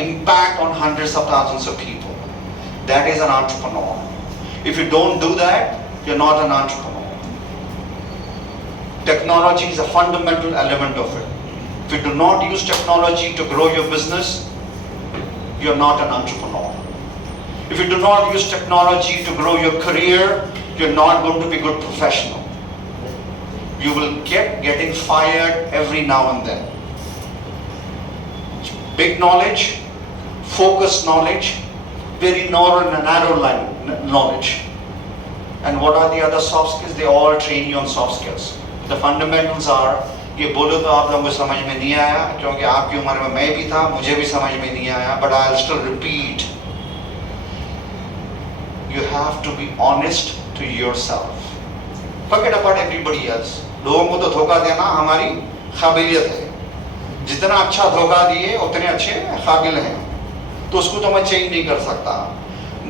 impact on hundreds of thousands of people. That is an entrepreneur. If you don't do that, you're not an entrepreneur. Technology is a fundamental element of it. If you do not use technology to grow your business, you're not an entrepreneur. If you do not use technology to grow your career, you're not going to be a good professional. You will keep getting fired every now and then. Big knowledge, focused knowledge, very narrow line knowledge. And what are the other soft skills? They all train you on soft skills. The fundamentals are, ये बोलो तो आप लोगों को समझ में नहीं आया, क्योंकि आपकी उम्र में मैं भी था, मुझे भी समझ में नहीं आया, but I'll still repeat. You have to be honest to yourself. Forget about everybody else. लोगों को तो धोखा देना हमारी काबिलियत है. जितना अच्छा धोखा दिए उतने अच्छे काबिल हैं. तो उसको तो मैं चेंज नहीं कर सकता.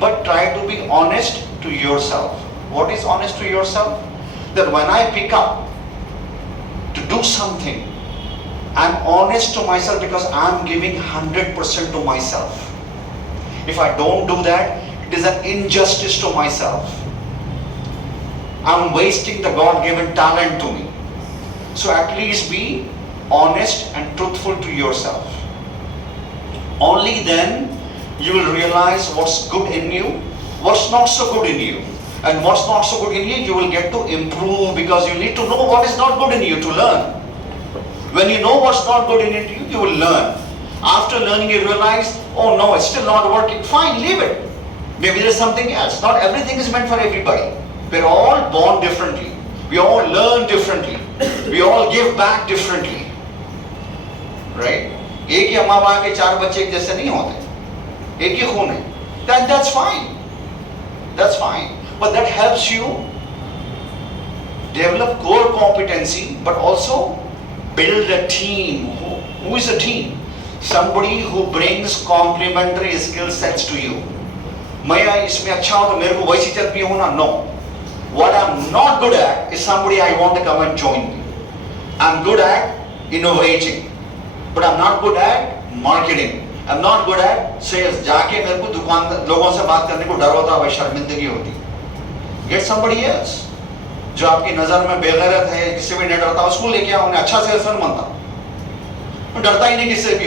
But try to be honest to yourself. What is honest to yourself? That when I pick up to do something, I'm honest to myself because I'm giving 100% to myself. If I don't do that, it is an injustice to myself. I'm wasting the God-given talent to me. So at least be honest and truthful to yourself. Only then you will realize what's good in you, what's not so good in you. And what's not so good in you, you will get to improve, because you need to know what is not good in you to learn. When you know what's not good in you, you will learn. After learning, you realize, oh no, it's still not working. Fine, leave it. Maybe there's something else. Not everything is meant for everybody. We're all born differently. We all learn differently. We all give back differently. Right? एक ही अम्मा बाप के चार बच्चे एक जैसे नहीं होते. एक ही खून है. That's fine. That's fine. But that helps you develop core competency, but also build a team. Who is a team? Somebody who brings complementary skill sets to you. मैं इसमें अच्छा हूँ तो मेरे को वैसी चलती हूँ ना? No. What I'm not good at is somebody I want to come and join me. I'm good at innovating, but I'm not good at marketing. I'm not good at sales. जाके मेरे को दुकान लोगों से बात करने को डर होता है, शर्मिंदगी होती. Get somebody else जो आपकी नजर में बेगैरत है, किसी भी नहीं डरता, उसको लेके आओ. उन्हें अच्छा सेल्समैन बनता, डरता ही नहीं किससे भी.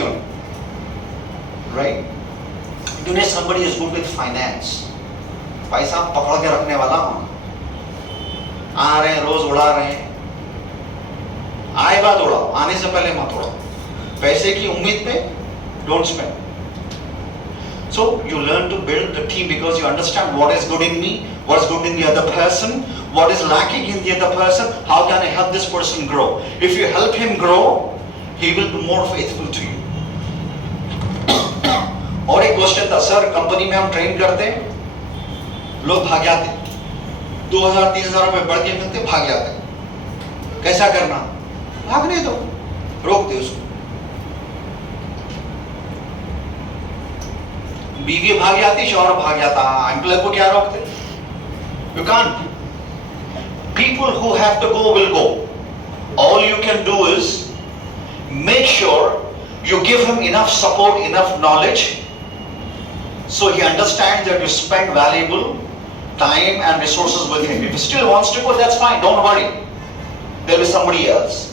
Right? You need somebody is good with finance. पैसा पकड़ के रखने वाला होना. आ रहे हैं रोज उड़ा रहे हैं, आए बाद उड़ाओ, आने से पहले मत उड़ाओ. पैसे की उम्मीद पे don't spend. So you learn to build the team because you understand what is good in me, what is good in the other person, what is lacking in the other person, how can I help this person grow. If you help him grow, he will be more faithful to you. और एक question था, sir company में हम train करते हैं, लोग भाग जाते, 2000-3000 रुपए बढ़ के मिलते, भाग जाते. कैसा करना? भागने दो, रोक दे उसको. बीवी भाग जाती, शौहर भाग जाता, एम्प्लॉय को क्या रोकते? You can't. People who have to go will go. All you can do is make sure you give him enough support, enough knowledge, so he understands that you spend valuable time and resources with him. If he still wants to go, that's fine, don't worry. There is somebody else.